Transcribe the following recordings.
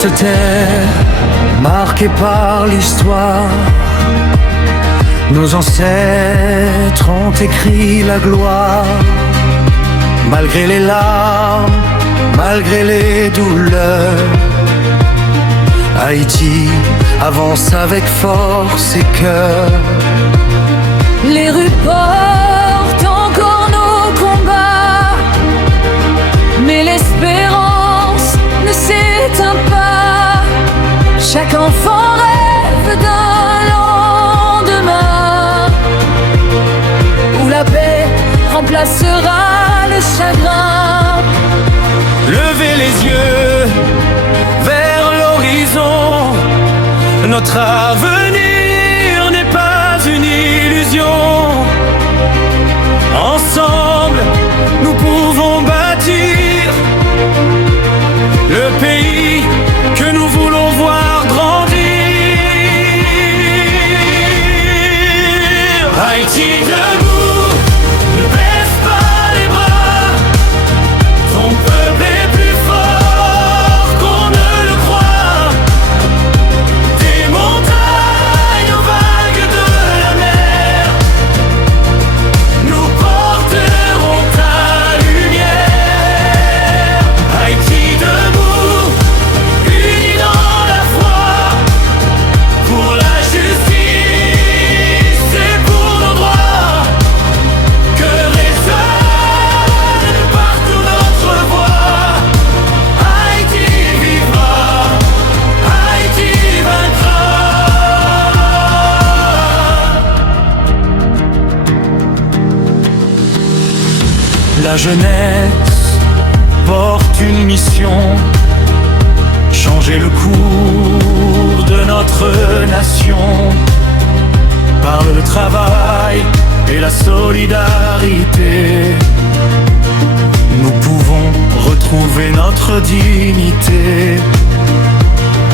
cette terre marquée par l'histoire, nos ancêtres ont écrit la gloire. Malgré les larmes, malgré les douleurs, Haïti avance avec force et cœur. Les rues portent encore nos combats, mais l'espérance ne s'éteint pas. Chaque enfant rêve d'un lendemain où la paix remplacera le chagrin. Levez les yeux vers l'horizon, notre avenir n'est pas une illusion. Ensemble, nous pouvons bâtir le pays que nous voulons voir grandir. Haïti debout, ne baisse pas les bras, ton peuple est plus fort qu'on ne le croit. Des montagnes aux vagues de la mer, nous porterons ta lumière. Haïti debout, unis dans la foi, pour la justice et pour nos droits. Que résonne partout notre voix. Haïti vivra, Haïti vaincra. La jeunesse porte une mission, changer le cours de notre nation. Par le travail et la solidarité, nous pouvons retrouver notre dignité.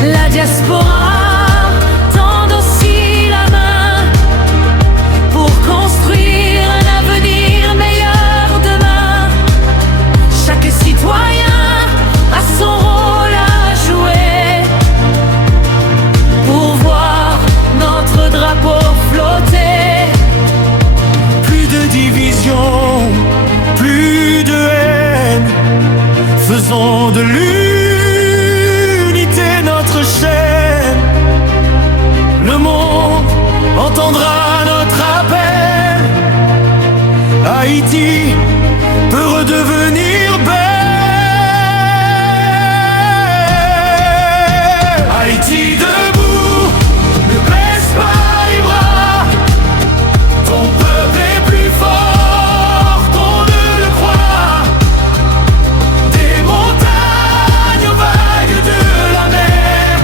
La diaspora tend aussi la main pour construire un avenir meilleur demain. Chaque citoyen a son rôle à jouer pour voir notre drapeau flotter. Plus de division, plus de haine, faisons de l'unité notre chaîne. Le monde entendra notre appel. Haïti peut redevenir belle. Haïti debout, ne baisse pas les bras, ton peuple est plus fort qu'on ne le croit. Des montagnes aux vagues de la mer,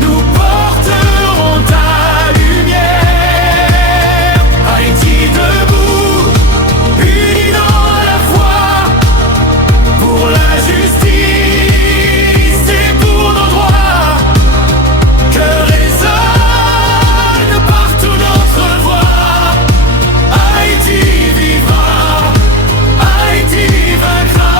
nous porterons ta lumière. Haïti debout, unis dans la foi, pour la justice et pour nos droits. Que résonne partout notre voix. Haïti vivra, Haïti vaincra.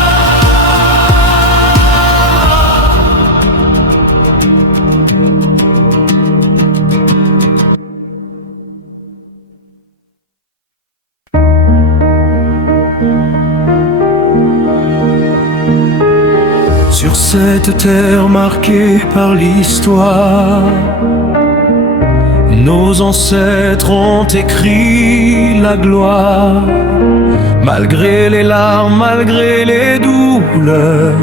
Sur cette terre marquée par l'histoire, nos ancêtres ont écrit la gloire. Malgré les larmes, malgré les douleurs,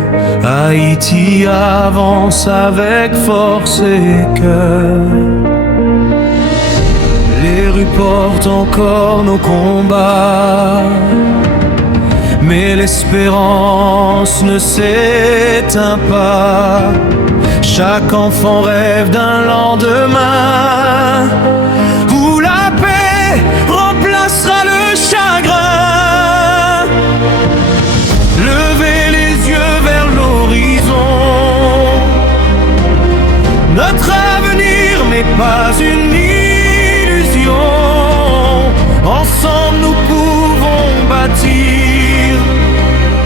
Haïti avance avec force et cœur. Les rues portent encore nos combats, mais l'espérance ne s'éteint pas. Chaque enfant rêve d'un lendemain où la paix remplacera le chagrin. Levez les yeux vers l'horizon, notre avenir n'est pas une illusion. Ensemble nous pouvons bâtir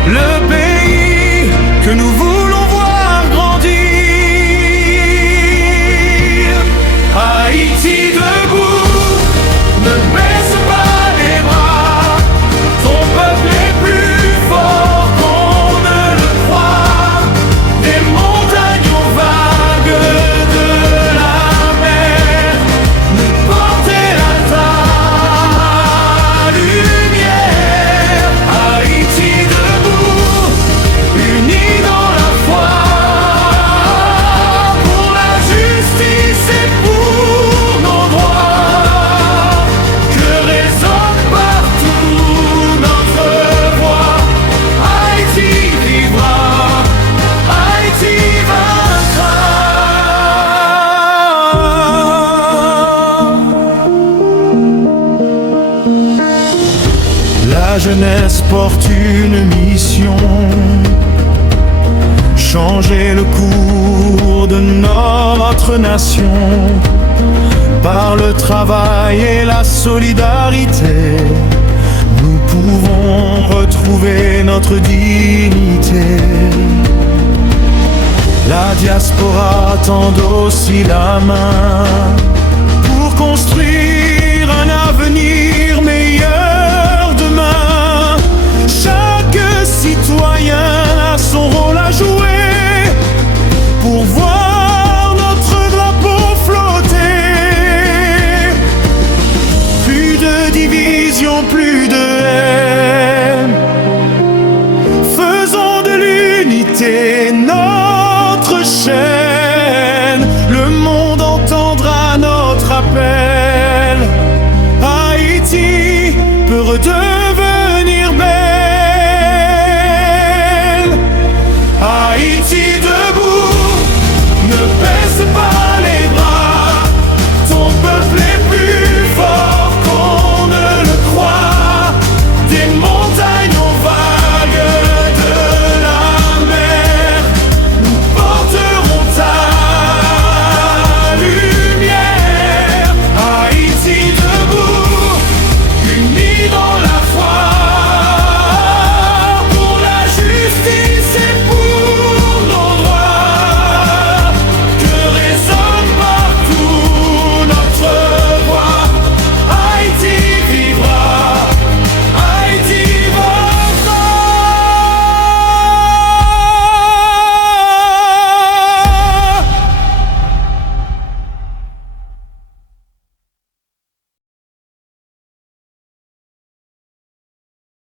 le pays que nous voulons voir grandir. La jeunesse porte une mission: changer le cours de notre nation. Par le travail et la solidarité, nous pouvons retrouver notre dignité. La diaspora tend aussi la main pour construire un avenir meilleur demain. Chaque citoyen a son rôle à jouer pour voir notre drapeau flotter. Plus de division, plus de haine. Faisons de l'unité notre chaîne. Le monde entendra notre appel. Haïti peut redevenir